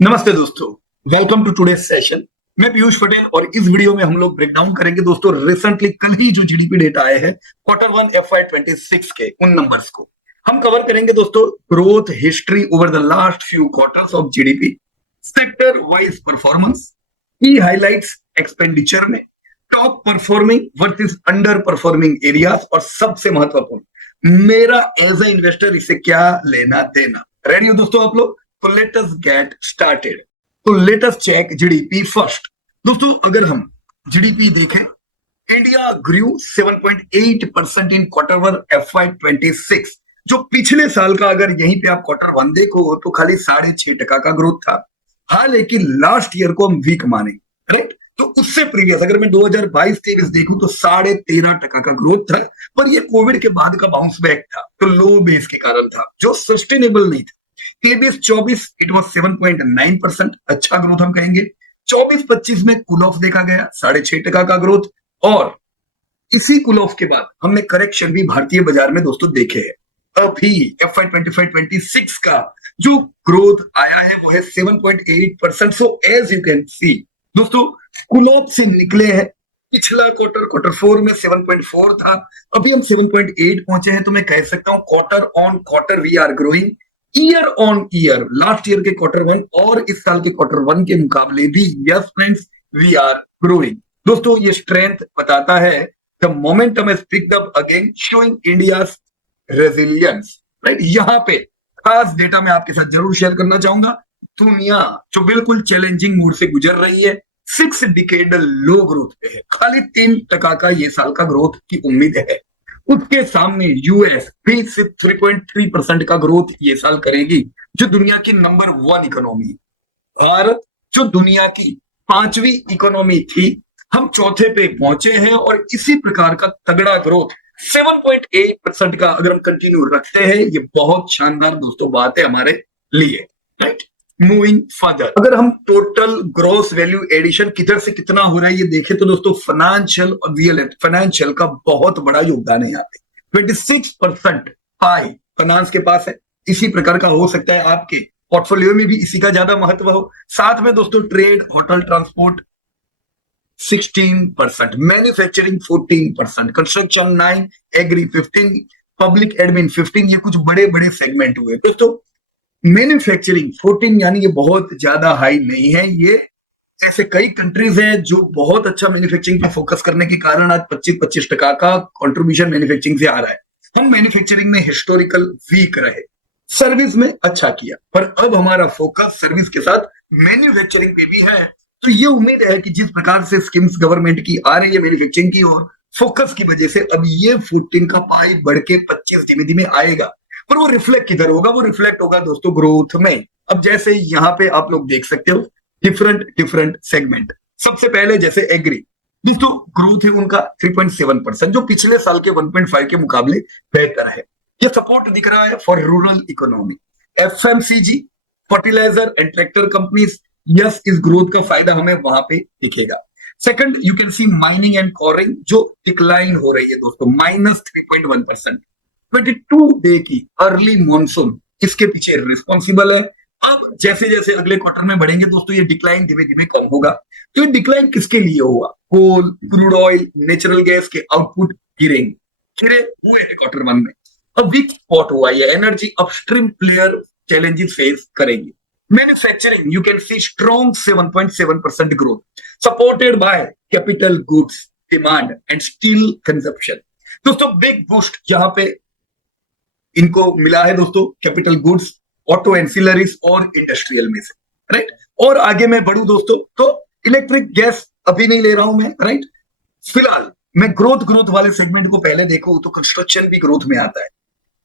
नमस्ते दोस्तों, welcome to today session. मैं पीयूष पटेल और इस वीडियो में हम लोग ब्रेक डाउन करेंगे दोस्तों रिसेंटली कल ही जो जीडीपी डेटा आए हैं Q1 FY26 के उन नंबर्स को हम कवर करेंगे दोस्तों। Growth history over the last few quarters of GDP, sector wise performance, की हाइलाइट्स एक्सपेंडिचर में, top performing versus under performing areas और सबसे महत्वपूर्ण मेरा एज ए इन्वेस्टर इसे क्या लेना देना। रेडी हो दोस्तों आप लोग? तो लेट अस गेट स्टार्टेड। तो let us check GDP first. दोस्तों अगर हम जीडीपी देखें, इंडिया ग्रू 7.8% इन Q1 FY26। जो पिछले साल का अगर यहीं पे आप Q1 देखो तो खाली 6.5% का ग्रोथ था। हाँ, लेकिन लास्ट ईयर को हम वीक माने, राइट? तो उससे प्रीवियस अगर मैं 2022-23 देखूं तो 13.5% का ग्रोथ था, पर ये कोविड के बाद का बाउंस बैक था, तो लो बेस के कारण था, जो सस्टेनेबल नहीं था। 23-24 इट वॉज 7.9%, अच्छा ग्रोथ हम कहेंगे। 24-25 में कूल ऑफ देखा गया 6.5% का ग्रोथ, और इसी कूल ऑफ के बाद हमने करेक्शन भी भारतीय बाजार में दोस्तों देखे हैं। अभी FY25-26 का जो ग्रोथ आया है वो है 7.8%। So as you can see दोस्तों, कूल ऑफ से निकले हैं। पिछला Q4 में 7.4 था, अभी हम 7.8 पहुंचे हैं, तो मैं कह सकता हूं quarter on quarter we are growing. Year on year last year के Q1 और इस साल के Q1 के मुकाबले भी yes friends we are growing. दोस्तों ये स्ट्रेंथ बताता है the momentum has picked up again showing India's resilience, right? यहाँ पे खास डेटा मैं आपके साथ जरूर शेयर करना चाहूंगा। दुनिया जो बिल्कुल चैलेंजिंग मूड से गुजर रही है, 6 डिकेडल लो ग्रोथ पे है, खाली 3% का ये साल का ग्रोथ की उम्मीद है। उसके सामने यूएस भी सिर्फ 3.3% का ग्रोथ ये साल करेगी, जो दुनिया की नंबर 1 इकोनॉमी। भारत जो दुनिया की 5वीं इकोनॉमी थी, हम चौथे पे पहुंचे हैं, और इसी प्रकार का तगड़ा ग्रोथ 7.8% का अगर हम कंटिन्यू रखते हैं, ये बहुत शानदार दोस्तों बात है हमारे लिए, राइट? मूविंग फर्दर, अगर हम टोटल ग्रॉस वैल्यू एडिशन किधर से कितना हो रहा है ये देखें तो दोस्तों फाइनेंशियल और रियल फाइनेंशियल का बहुत बड़ा योगदान है। यहाँ पे 26% पाई फाइनेंस के पास है। इसी प्रकार का हो सकता है आपके पोर्टफोलियो में भी इसी का ज्यादा महत्व हो। साथ में दोस्तों trade, hotel, transport 16%, manufacturing 14%, construction 9%, agri 15%, public admin 15%। ये कुछ बड़े बड़े सेगमेंट हुए दोस्तों। मैन्युफैक्चरिंग 14 यानी ये बहुत ज्यादा हाई नहीं है। ये ऐसे कई कंट्रीज हैं जो बहुत अच्छा मैन्युफैक्चरिंग पे फोकस करने के कारण आज 25% का कंट्रीब्यूशन मैन्युफैक्चरिंग से आ रहा है। हम मैन्युफैक्चरिंग में हिस्टोरिकल वीक रहे, सर्विस में अच्छा किया, पर अब हमारा फोकस सर्विस के साथ मैन्युफैक्चरिंग पे भी है। तो ये उम्मीद है कि जिस प्रकार से स्कीम्स गवर्नमेंट की आ रही है मैन्युफैक्चरिंग की ओर फोकस की वजह से, अब ये 14 का पाई बढ़ के 25 धीमे धीमे आएगा। पर वो रिफ्लेक्ट किधर होगा? वो रिफ्लेक्ट होगा दोस्तों ग्रोथ में। अब जैसे यहाँ पे आप लोग देख सकते हो डिफरेंट सेगमेंट। सबसे पहले जैसे एग्री, दोस्तों ग्रोथ है उनका 3.7%, जो पिछले साल के 1.5 के मुकाबले बेहतर है। ये सपोर्ट दिख रहा है for rural economy. FMCG, fertiliser and tractor companies, yes इस ग्रोथ का फायदा हमें वहां पे दिखेगा। Second you can see mining and quarrying, जो डिक्लाइन हो रही है दोस्तों, -3.1%। 22 डे की अर्ली मॉनसून इसके पीछे रिस्पॉन्सिबल है। अब जैसे जैसे अगले क्वार्टर में बढ़ेंगे दोस्तों, ये डिक्लाइन धीमे धीमे कम होगा। तो ये डिक्लाइन किसके लिए हुआ? कोल, क्रूड ऑयल, नेचुरल गैस के आउटपुट गिरे हुए हैं Q1 में। अब वीक स्पॉट हुआ, ये energy upstream player challenges face करेंगे। Manufacturing you can see strong 7.7% growth, supported by capital goods demand and steel consumption. दोस्तों बिग बूस्ट यहाँ पे इनको मिला है दोस्तों, कैपिटल गुड्स, ऑटो एंसिलरीज और इंडस्ट्रियल में से, राइट? और आगे मैं बढ़ू दोस्तों तो इलेक्ट्रिक गैस अभी नहीं ले रहा हूं मैं, राइट? फिलहाल मैं ग्रोथ वाले सेगमेंट को पहले देखूं तो कंस्ट्रक्शन भी ग्रोथ में आता है।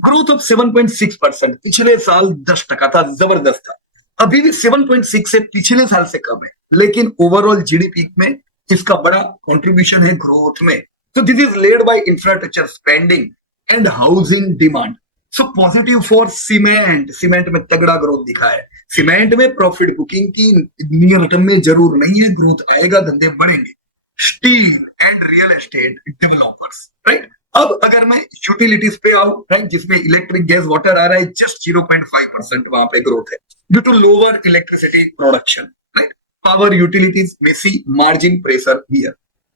ग्रोथ ऑफ 7.6%, पिछले साल 10% था, जबरदस्त था। अभी भी 7.6 से पिछले साल से कम है, लेकिन ओवरऑल जीडीपी में इसका बड़ा कंट्रीब्यूशन है ग्रोथ में। So this is led by infrastructure spending and housing demand. So positive for cement. Cement में तगड़ा ग्रोथ दिखा है। सीमेंट में प्रॉफिट बुकिंग की नियर टर्म में जरूर नहीं है, ग्रोथ आएगा, धंधे बढ़ेंगे। Steel and real estate developers, right? अब अगर मैं यूटिलिटीज पे आऊं, राइट, जिसमें इलेक्ट्रिक गैस वाटर आ रहा है, जस्ट 0.5% वहां पे ग्रोथ है। Due to lower electricity production, right. Power utilities में see margin pressure here.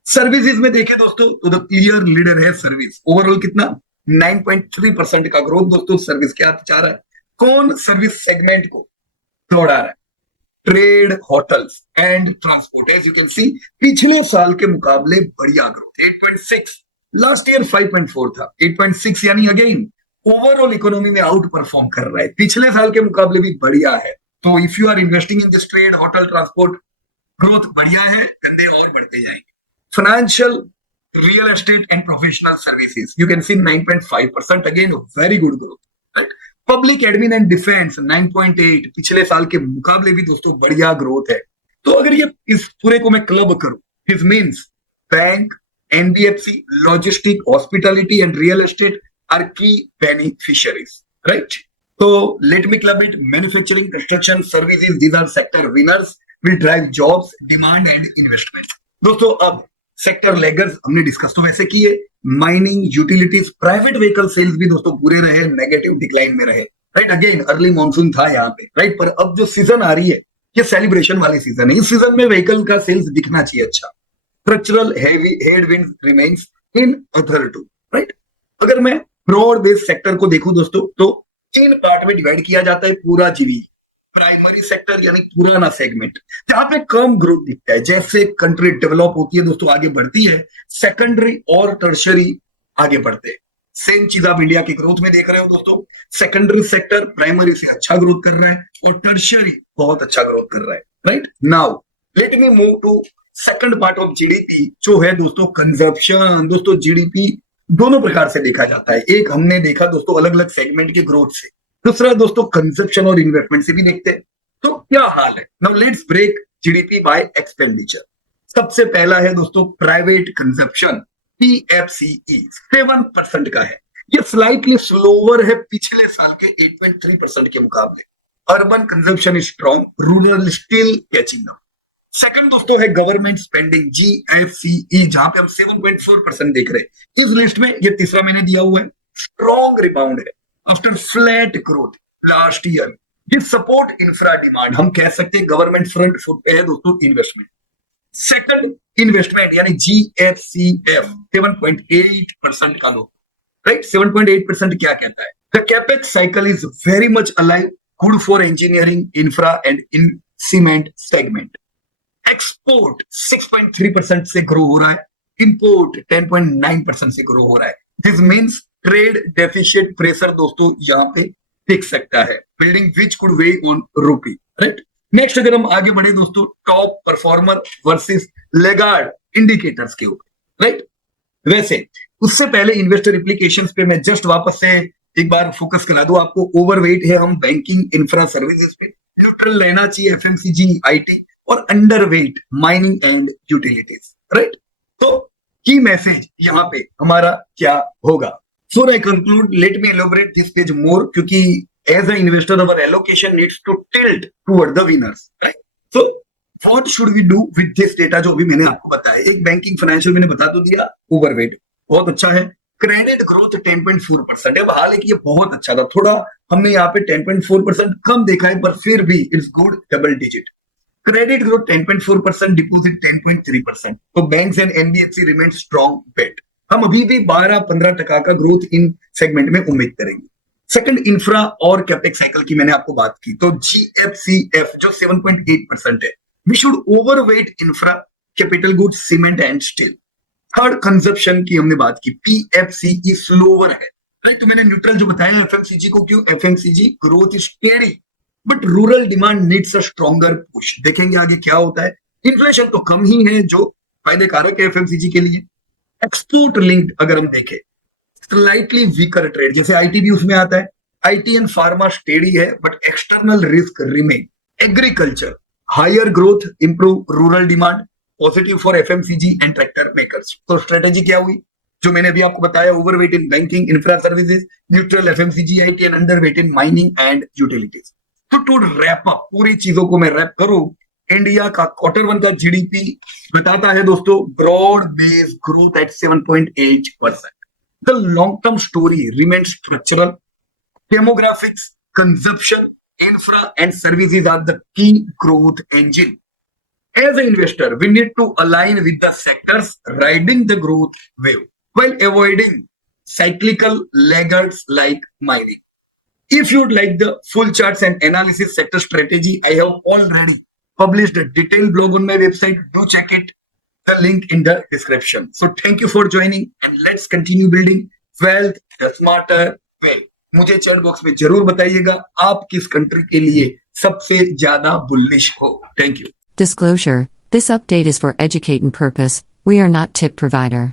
Services में देखें दोस्तों तो द क्लियर लीडर है सर्विस। ओवरऑल कितना 9.3% का ग्रोथ दोस्तों सर्विस के हाथ जा रहा है। कौन सर्विस सेगमेंट को दौड़ा रहा है? Trade, hotels and transport. As you can see पिछले साल के मुकाबले बढ़िया ग्रोथ 8.6, लास्ट ईयर 5.4 था, 8.6 यानी अगेन ओवरऑल इकोनॉमी में आउट परफॉर्म कर रहा है, पिछले साल के मुकाबले भी बढ़िया है। तो if you are investing in this trade, hotel, transport, growth बढ़िया है, धंधे और बढ़ते जाएंगे। Financial, real estate and professional services you can see 9.5%, again very good growth, right. Public admin and defence 9.8, पिछले साल के मुकाबले भी दोस्तों बढ़िया ग्रोथ है। तो अगर ये इस पूरे को मैं क्लब करूं, this means bank, NBFC, logistic, hospitality and real estate are की बेनिफिशियरीज, राइट। तो let me club it, manufacturing, construction, services, these are sector winners, will drive jobs, demand and investment. दोस्तों अब सेक्टर लेगर्स हमने discuss तो वैसे किए, mining, utilities, private vehicle sales भी दोस्तों पूरे रहे, नेगेटिव डिक्लाइन में रहे, राइट। अगेन अर्ली मॉनसून था यहाँ पे, राइट। पर अब जो सीजन आ रही है ये सेलिब्रेशन वाली सीजन है, इस सीजन में व्हीकल का सेल्स दिखना चाहिए अच्छा। Structural headwind remains in other two, right. अगर मैं ब्रॉड बेस्ड सेक्टर को देखूं दोस्तों तो 3 पार्ट में डिवाइड किया जाता है पूरा जीवी। प्राइमरी सेक्टर यानी पुराना सेगमेंट जहां पे कम ग्रोथ दिखता है, जैसे कंट्री डेवलप होती है दोस्तों आगे बढ़ती है, सेकेंडरी और टर्शरी आगे बढ़ते हैं। सेम चीज आप इंडिया की ग्रोथ में देख रहे हो दोस्तों, सेकेंडरी सेक्टर प्राइमरी से अच्छा ग्रोथ कर रहा है और टर्शरी बहुत अच्छा ग्रोथ कर रहा है, right. Now let me move to second part of GDP जो है दोस्तों कंजप्शन। दोस्तों जीडीपी दोनों प्रकार से देखा जाता है, एक हमने देखा दोस्तों अलग अलग सेगमेंट के ग्रोथ से, दूसरा दोस्तों कंजप्शन और इन्वेस्टमेंट से भी देखते हैं। तो क्या हाल है? Now let's break GDP by expenditure. सबसे पहला है दोस्तों प्राइवेट कंजप्शन, पीएफसीई 7% का है, ये स्लाइटली स्लोअर है पिछले साल के 8.3% के मुकाबले। Urban consumption is strong, rural still catching up. Second दोस्तों है गवर्नमेंट स्पेंडिंग, जीएफसीई, जहां पे हम 7.4% देख रहे हैं। इस लिस्ट में ये तीसरा मैंने दिया हुआ है, स्ट्रॉन्ग रिबाउंड है after flat growth last year. ये सपोर्ट इंफ्रा डिमांड, हम कह सकते हैं गवर्नमेंट फ्रंट फुट पे है दोस्तों इन्वेस्टमेंट। सेकंड इन्वेस्टमेंट यानी जीएफसीएफ 7.8% का दो, राइट। 7.8% क्या कहता है? The capex cycle is very much alive, good for engineering, infra and in cement segment. Export 6.3% से ग्रो हो रहा है, इंपोर्ट 10.9% से ग्रो हो रहा है। This means trade deficit pressure दोस्तों यहाँ पे दिख सकता है, building which could way on रूपी, राइट। नेक्स्ट अगर हम आगे बढ़े दोस्तों, top performer versus Lagarde indicators के ऊपर, राइट। वैसे उससे पहले इन्वेस्टर एप्लीकेशंस पे मैं जस्ट वापस से एक बार फोकस करा दूं आपको। ओवरवेट है हम बैंकिंग, इंफ्रा सर्विसेज पे, न्यूट्रल रहना चाहिए एफएमसीजी, आईटी, और underweight mining and utilities, right. तो की मैसेज यहाँ पे हमारा क्या होगा? So I conclude, let me elaborate this page more, क्योंकि as a investor our allocation needs to tilt toward the winners, right. So what should we do with this data जो अभी मैंने आपको बताया? एक बैंकिंग फाइनेंशियल मैंने बता तो दिया, ओवरवेट बहुत अच्छा है। क्रेडिट ग्रोथ 10.4% है, हालांकि ये बहुत अच्छा था, थोड़ा हमने यहाँ पे 10.4% कम देखा है, पर फिर भी it's good double digit. Credit growth 10.4%, deposit 10.3%, तो banks and NBFC remain strong bet. हम अभी भी 12-15% का ग्रोथ इन सेगमेंट में उम्मीद करेंगे। सेकंड इंफ्रा और कैपेक्स साइकिल की मैंने आपको बात की, तो जीएफसीएफ जो 7.8% है, we should overweight infra, capital goods, cement and steel. Third consumption की हमने बात की, पीएफसीई स्लोअर है, राइट। तो मैंने न्यूट्रल जो बताया एफएमसीजी को, क्यों? FMCG growth is steady but rural demand needs a stronger push. देखेंगे आगे क्या होता है। इन्फ्लेशन तो कम ही है जो फायदे कारक है एफएमसीजी के लिए। एक्सपोर्ट लिंक्ड अगर हम देखें, स्लाइटली वीकर ट्रेड, जैसे आईटी भी उसमें आता है, आईटी एंड फार्मा स्टेडी है but external risk remain. Agriculture higher growth, improve rural demand, positive for FMCG and tractor makers. तो स्ट्रेटेजी क्या हुई जो मैंने अभी आपको बताया? Overweight in banking, infra services, neutral FMCG, IT and underweight in mining and utilities. तो to wrap up, पूरी चीजों को मैं रैप करूं, इंडिया का Q1 का जीडीपी बताता है दोस्तों broad based growth at 7.8%। The long term story remain structural, demographics, consumption, Infra and services are the key growth engine. As an investor, we need to align with the sectors riding the growth wave while avoiding cyclical laggards like mining. If you'd like the full charts and analysis sector strategy, I have already published a detailed blog on my website. Do check it. The link in the description. So thank you for joining and let's continue building wealth the smarter way. मुझे chat box में जरूर बताइएगा आप किस country के लिए सबसे ज्यादा बुलिश हो. Thank you. Disclosure: this update is for educating purpose. We are not tip provider.